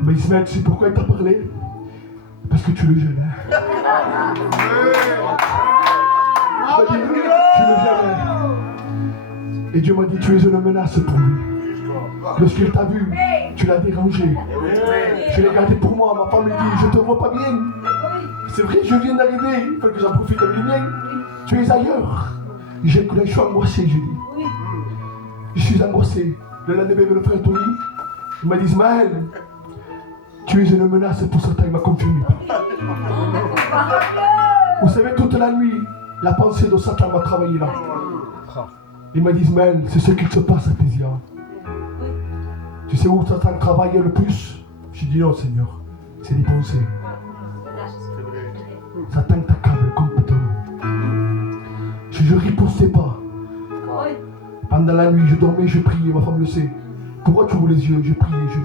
Il m'a dit, Ismaël, tu sais pourquoi il t'a parlé? Parce que tu le gênes. Il m'a dit, tu le gênes. Et Dieu m'a dit, tu es une menace pour lui. Lorsqu'il t'a vu, tu l'as dérangé. Je l'ai gardé pour moi. Ma femme lui dit, je te vois pas bien. C'est vrai, je viens d'arriver, il faut que j'en profite avec les miens. Tu es ailleurs. Je suis angoissé, je dis. Je suis angoissé. Le lendemain, le frère Tony, il m'a dit, Ismaël, tu es une menace pour Satan, il m'a confirmé. Vous savez, toute la nuit, la pensée de Satan m'a travaillé là. Il m'a dit, Ismaël, c'est ce qui se passe à Pésia. Tu sais où Satan travaille le plus? J'ai dit non, Seigneur, c'est les pensées. Satan t'accable complètement. Je ne ripostais pas. Pendant la nuit, je dormais, je priais, ma femme le sait. Pourquoi tu ouvres les yeux? Je priais, je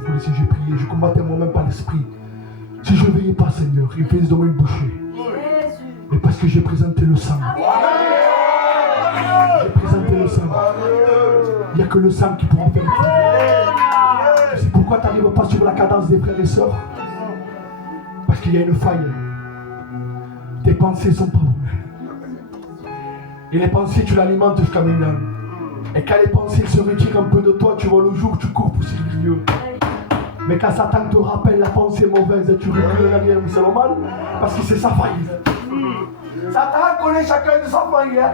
priais, je combattais moi-même par l'esprit. Si je ne veillais pas, Seigneur, il faisait de moi une bouchée. Mais parce que j'ai présenté le sang. J'ai présenté le sang. Il n'y a que le sang qui pourra faire le travail. C'est pourquoi tu n'arrives pas sur la cadence des frères et sœurs. Parce qu'il y a une faille. Tes pensées sont pas bonnes. Et les pensées, tu l'alimentes jusqu'à maintenant. Et quand les pensées se retirent un peu de toi, tu vois le jour, tu cours pour servir Dieu. Mais quand Satan te rappelle la pensée mauvaise, tu recules en arrière, mais c'est normal, parce que c'est sa faille. Satan connaît chacun de sa famille. Hein?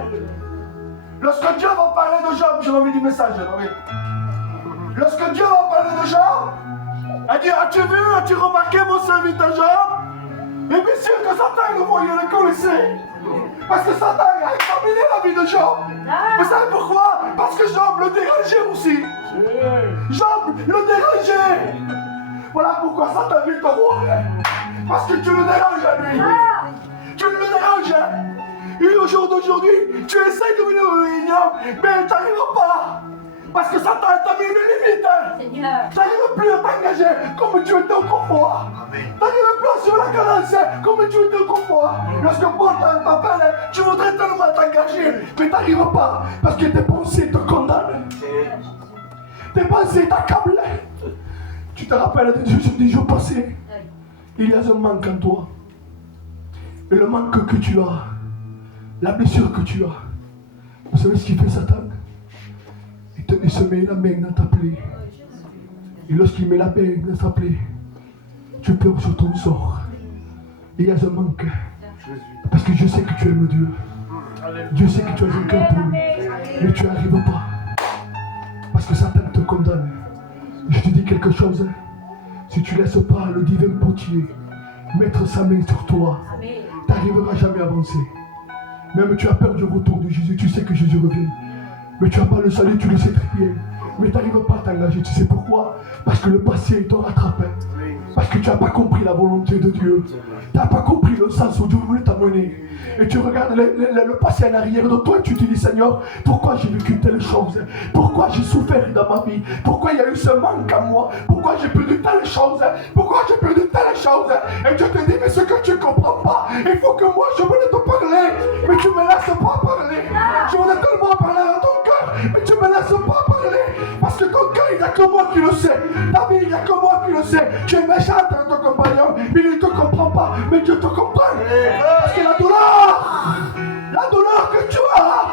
Lorsque Dieu va parler de Job, je reviens du message. Lorsque Dieu va parler de Job, elle dit, as-tu vu, as-tu remarqué mon serviteur Job? Et bien sûr que Satan le voyait, le connaissait. Parce que Satan a examiné la vie de Job. Vous savez pourquoi? Parce que Job le dérangeait aussi. Job le dérangeait. Voilà pourquoi Satan vient te voir. Parce que tu le déranges à lui. Tu le déranges. Et au jour d'aujourd'hui, tu essaies de venir aux réunions, mais tu n'arrives pas. Parce que Satan t'a mis une limite. Tu n'arrives plus à t'engager comme tu étais autrefois. Tu n'arrives plus sur la cadence comme tu étais autrefois. Lorsque Paul t'appelle, tu voudrais tellement t'engager, mais tu n'arrives pas. Parce que tes pensées te condamnent. Tes pensées t'accablent. Tu te rappelles des jours passés. Il y a un manque en toi. Et le manque que tu as, la blessure que tu as, vous savez ce qu'il fait Satan? Il se met la main dans ta plaie. Et lorsqu'il met la main dans ta plaie, tu pleures sur ton sort. Et il y a un manque. Parce que je sais que tu aimes Dieu. Dieu sait que tu as un cœur pour lui. Mais tu n'arrives pas. Parce que Satan te condamne. Je te dis quelque chose. Si tu ne laisses pas le divin potier mettre sa main sur toi, tu n'arriveras jamais à avancer. Même tu as peur du retour de Jésus, tu sais que Jésus revient. Mais tu n'as pas le salut, tu le sais très bien. Mais tu n'arrives pas à t'engager, tu sais pourquoi? Parce que le passé te rattrape. Parce que tu n'as pas compris la volonté de Dieu. Tu n'as pas compris le sens où Dieu voulait t'amener. Et tu regardes le passé en arrière de toi et tu te dis, Seigneur, pourquoi j'ai vécu telle chose? Pourquoi j'ai souffert dans ma vie? Pourquoi il y a eu ce manque à moi? Pourquoi j'ai perdu telle chose? Pourquoi j'ai perdu telle chose? Et Dieu te dit, mais ce que tu ne comprends pas, il faut que moi je voulais te parler, mais tu ne me laisses pas parler. Je voulais tellement parler dans ton cœur, mais tu ne me laisses pas parler. Parce que ton cœur, il n'y a que moi qui le sais. Ta vie, il n'y a que moi qui le sais. Tu es méchant avec ton compagnon, il ne te comprend pas, mais Dieu te comprend. Parce que la douleur que tu as,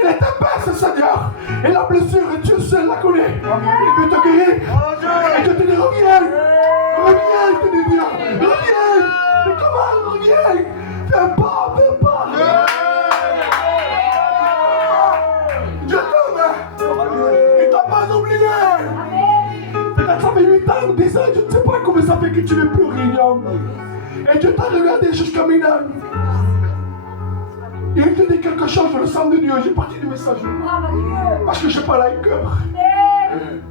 il est épaisse, Seigneur. Et la blessure, Dieu seul la connaît. Il veut te guérir. Et Dieu te dit, reviens. Reviens, il te dit, Dieu. Reviens. Mais comment reviens? Viens pas. Dieu t'aime. Il t'a pas oublié. Peut-être ça fait 8 ans ou 10 ans, je ne sais pas comment ça fait que tu n'es plus réunion. Et Dieu t'a regardé jusqu'à maintenant. Et il te dit quelque chose, le sang de Dieu, j'ai parti du message. Parce que je parle avec cœur.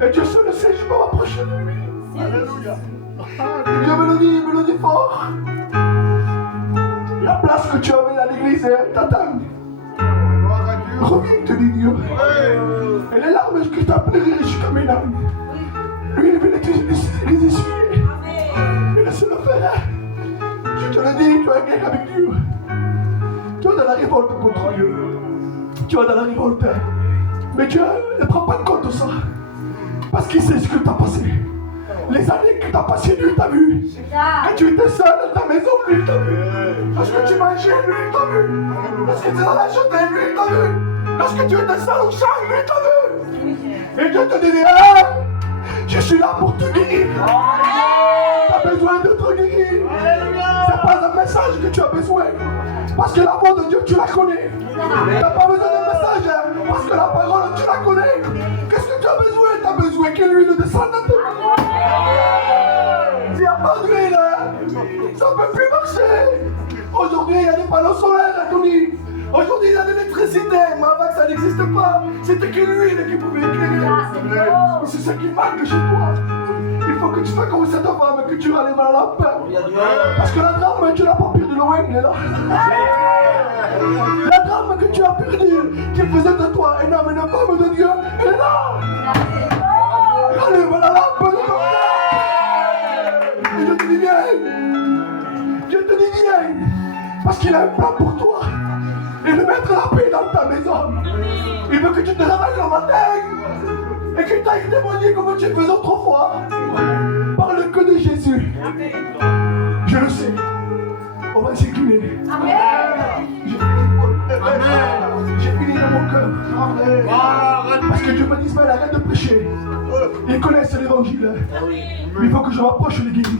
Et Dieu seul le sait, je peux m'approcher de lui. Alléluia. Et Dieu me le dit fort. La place que tu avais à l'église t'attend. Reviens, te dit Dieu. Et les larmes que tu as pleurées jusqu'à maintenant, lui, il veut les essuyer. Il laisse le faire. Je te le dis, tu as gagné avec Dieu. Tu es dans la révolte contre Dieu. Tu es dans la révolte. Mais Dieu ne prend pas compte de ça. Parce qu'il sait ce que tu as passé. Les années que tu as passées, lui t'a vu. Quand tu étais seul dans ta maison, lui t'a vu. Lorsque tu mangeais, lui t'a vu. Lorsque tu étais dans la jetée, lui t'a vu. Lorsque tu étais seul au champ, lui t'a vu. Et Dieu te dit, hey, je suis là pour te guérir. Tu as besoin de te guérir. C'est pas un message que tu as besoin. Parce que la voix de Dieu, tu la connais. Tu n'as pas besoin d'un message. Parce que la parole, tu la connais. Qu'est-ce que tu as besoin? Tu as besoin que l'huile descende dans tes mains. S'il n'y a pas d'huile, ça ne peut plus marcher. Aujourd'hui, il y a des panneaux solaires à Tony. Aujourd'hui, il y a de l'électricité. Mais avant que ça n'existe pas, c'était que l'huile qui pouvait éclairer. C'est ce qui manque chez toi. Il faut que tu sois comme cette femme, que tu rallumes la lampe. Parce que la drame, tu l'as pas perdue loin, elle est là. La drame que tu as perdue, qui faisait de toi un homme et une femme de Dieu, elle est là. Rallume la lampe de ton cœur. Et je te dis viens. Je te dis viens. Parce qu'il a un plan pour toi. Et de mettre la paix dans ta maison. Il veut que tu te réveilles le matin. Et que tu ailles témoigner comme tu faisais autrefois. Parle que de Jésus. Je le sais. On va s'incliner. J'ai fini dans mon cœur. Parce que Dieu m'a dit, Ismaël, arrête de prêcher. Ils connaissent l'évangile. Mais il faut que je m'approche des guéris.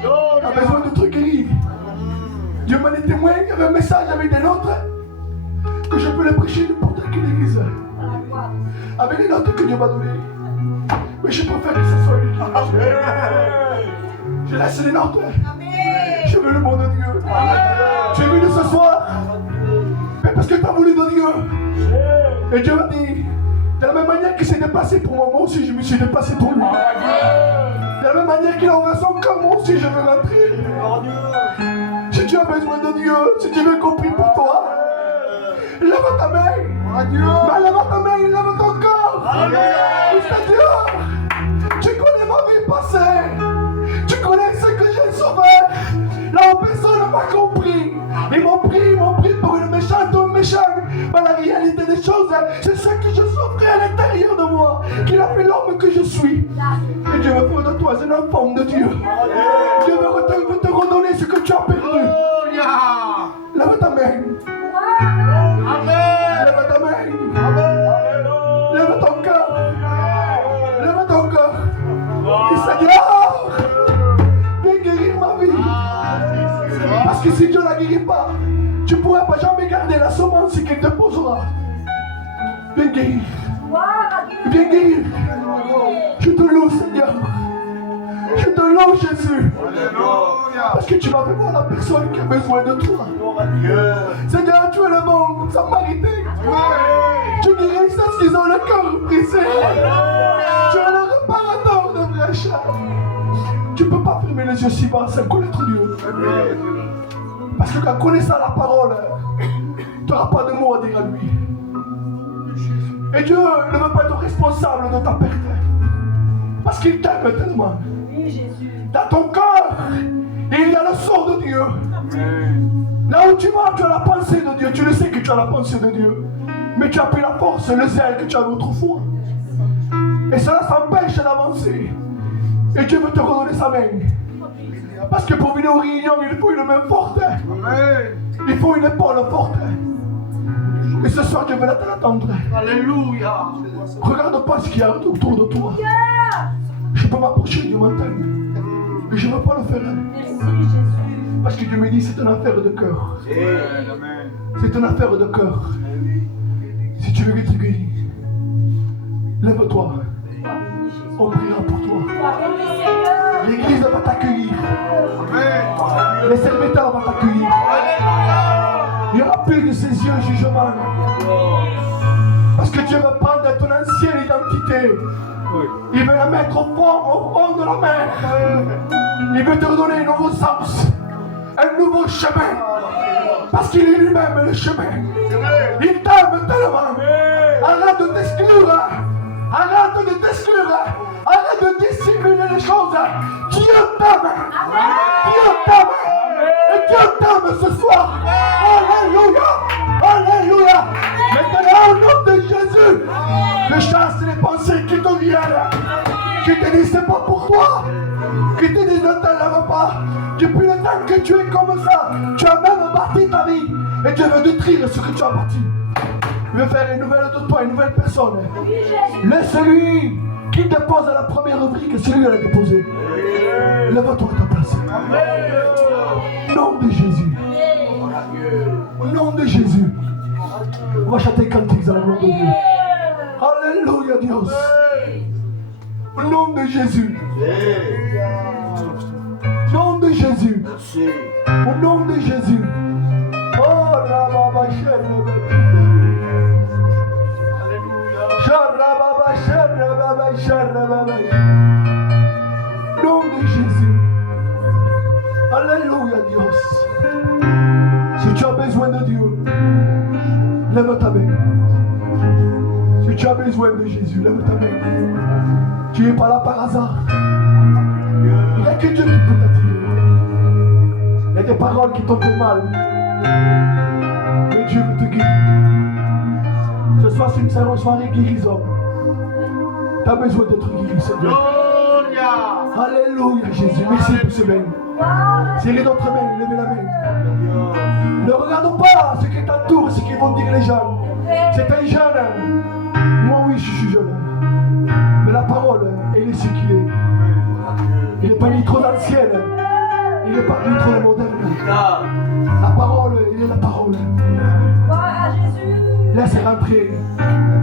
Tu as besoin de te guérir. Dieu m'a dit témoin, il y avait un message avec des nôtres que je peux le prêcher n'importe quelle église. Avec les notes que Dieu m'a données. Mais je préfère que ce soit lui qui je laisse les notes. Je veux le monde de Dieu. Tu es venu ce soir. Mais parce que tu as voulu de Dieu. Et Dieu m'a dit, de la même manière qu'il s'est déplacé pour moi, moi aussi je me suis déplacé pour lui. De la même manière qu'il a ouvert son cœur, moi aussi je veux rentrer. Si tu as besoin de Dieu, si tu veux compris pour toi, lève ta main. Lève ta main, lève ton corps. C'est-à-dire, tu connais ma vie passée. Tu connais ce que j'ai souffert. Là où personne ne m'a compris. Ils m'ont pris pour une méchante ou un méchant. Mais la réalité des choses, c'est ce que je souffrais à l'intérieur de moi, qu'il a fait l'homme que je suis. Et Dieu veut faire de toi un enfant de Dieu. Dieu veut te redonner ce que tu as perdu. Lève ta main. Lève ta main. Lève ton cœur. Lève ton cœur. Et Seigneur, viens guérir ma vie. Parce que si Dieu ne la guérit pas, tu ne pourras pas jamais garder la semence qu'il te posera. Viens guérir. Viens guérir. Je te loue, Seigneur. Je te loue, Jésus. Parce que tu m'as fait voir la personne qui a besoin de toi. Seigneur, tu es le bon samaritain. Tu guéris ceux qui ont le cœur brisé. Tu es le réparateur de brèches. Tu ne peux pas fermer les yeux si bas sans connaître Dieu. Parce que quand connaissant la parole, tu n'auras pas de mots à dire à lui. Et Dieu ne veut pas être responsable de ta perte. Parce qu'il t'aime tellement. Dans ton cœur, il y a le sort de Dieu. Là où tu vas, tu as la pensée de Dieu. Tu le sais que tu as la pensée de Dieu. Mais tu as pris la force, le zèle que tu avais autrefois. Et cela s'empêche d'avancer. Et Dieu veut te redonner sa main. Parce que pour venir aux réunions, il faut une main forte. Il faut une épaule forte. Et ce soir, Dieu veut t'attendre. Alléluia. Regarde pas ce qu'il y a autour de toi. Je peux m'approcher, Dieu m'entend. Et je ne veux pas le faire. Parce que Dieu me dit, c'est une affaire de cœur. C'est une affaire de cœur. Si tu veux être guéri, lève-toi. On priera pour toi. L'église va t'accueillir. Les serviteurs vont t'accueillir. Il n'y aura plus de ses yeux jugement. Parce que Dieu veut prendre ton ancienne identité. Il veut la mettre au fond de la mer. Il veut te redonner un nouveau sens, un nouveau chemin. Parce qu'il est lui-même le chemin. Il t'aime tellement. Arrête de t'exclure. Arrête de t'exclure. Arrête de dissimuler les choses. Dieu t'aime. Dieu t'aime. Et Dieu t'aime ce soir. Alléluia. Alléluia. Maintenant, au nom de Jésus, je chasse les pensées qui te viennent, qui te disent c'est pas pour toi, qui te disent ne t'élève pas. Depuis le temps que tu es comme ça, tu as même bâti ta vie. Et Dieu veut détruire ce que tu as bâti. Il veut faire une nouvelle de toi, une nouvelle personne. Laisse celui qui dépose à la première rubrique, celui qui l'a déposé. Lève-toi à ta place. Au nom de Jésus. Au nom de Jésus. On va chanter cantiques à la gloire de Dieu. Alléluia, Dios. Au nom de Jésus. Au nom de Jésus. Au nom de Jésus. Oh, Rababa Shem. Au nom de Jésus. Alléluia, Dios. Si tu as besoin de Dieu, lève ta main. Si tu as besoin de Jésus, lève ta main. Tu n'es pas là par hasard. Il n'y a que Dieu qui peut t'attirer. Il y a des paroles qui t'ont fait mal. Mais Dieu veut te guérir. Ce soir, c'est une soirée guérison. Tu as besoin d'être guéri, Seigneur. Alléluia, Jésus. Merci pour ce main. Serrez notre main, levez la main. Ne regarde pas ce qui t'entoure, ce qu'ils vont dire les gens. C'est un jeune. Moi, oui, je suis jeune. Mais la parole, elle est ce qu'il est. Il n'est pas ni trop ancienne, Il n'est pas du tout moderne. La parole, il est la parole. Gloire à Jésus. Laisse rentrer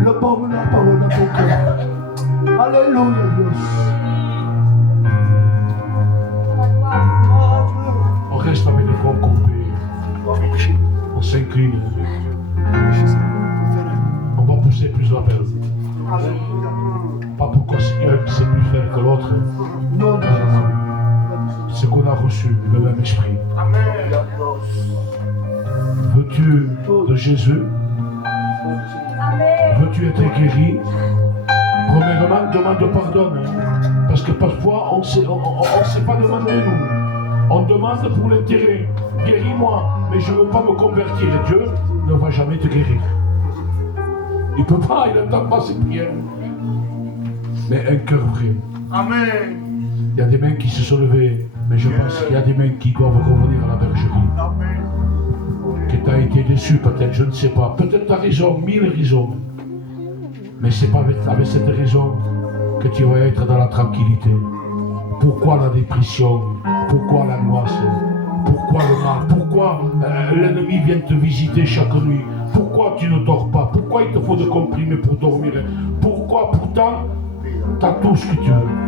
le bon de la parole dans ton cœur. Alléluia, Dieu. On reste avec les fronts courbés. On s'incline. On va pousser plus la belle. Pas pourquoi c'est un qui sait plus faire que l'autre. Non, c'est qu'on a reçu le même esprit. Veux-tu de Jésus? Veux-tu être guéri? Premièrement, demande pardon. Parce que parfois, on ne sait pas demander nous. On demande pour l'intérêt. Guéris-moi, mais je ne veux pas me convertir. Dieu ne va jamais te guérir. Il ne peut pas, il n'entend pas ses prières. Mais un cœur vrai. Amen. Il y a des mains qui se sont levées, mais je pense qu'il y a des mains qui doivent revenir à la bergerie. Amen. Que tu as été déçu, peut-être, je ne sais pas. Peut-être tu as raison, 1000 raisons. Mais c'est pas avec cette raison que tu vas être dans la tranquillité. Pourquoi la dépression? Pourquoi l'angoisse? Pourquoi le mal? Pourquoi l'ennemi vient te visiter chaque nuit? Pourquoi tu ne dors pas? Pourquoi il te faut de comprimés pour dormir? Pourquoi pourtant tu as tout ce que tu veux?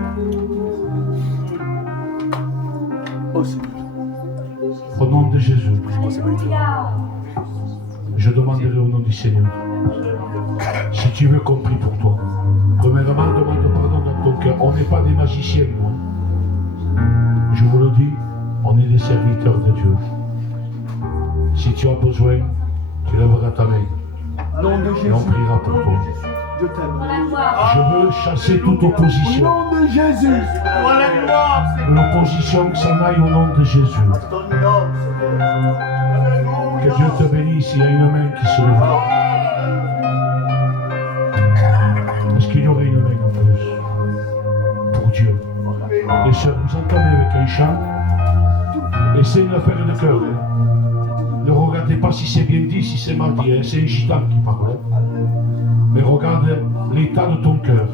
Au nom de Jésus, je demanderai au nom du Seigneur. Si tu veux compris pour toi, premièrement, demande pardon dans ton cœur. On n'est pas des magiciens, moi. Je vous le dis, on est des serviteurs de Dieu. Si tu as besoin, tu lèveras ta main. Et on priera pour toi. Pour la gloire. Je veux chasser toute opposition. Au nom de Jésus. L'opposition que s'en aille au nom de Jésus. Que Dieu te bénisse, il y a une main qui se lève. Est-ce qu'il y aurait une main en plus pour Dieu? Les sœurs, vous entendez avec un chant? Essayez de le faire de cœur. Ne regardez pas si c'est bien dit, si c'est mal dit. C'est un gitan qui parle. Mais regarde l'état de ton cœur.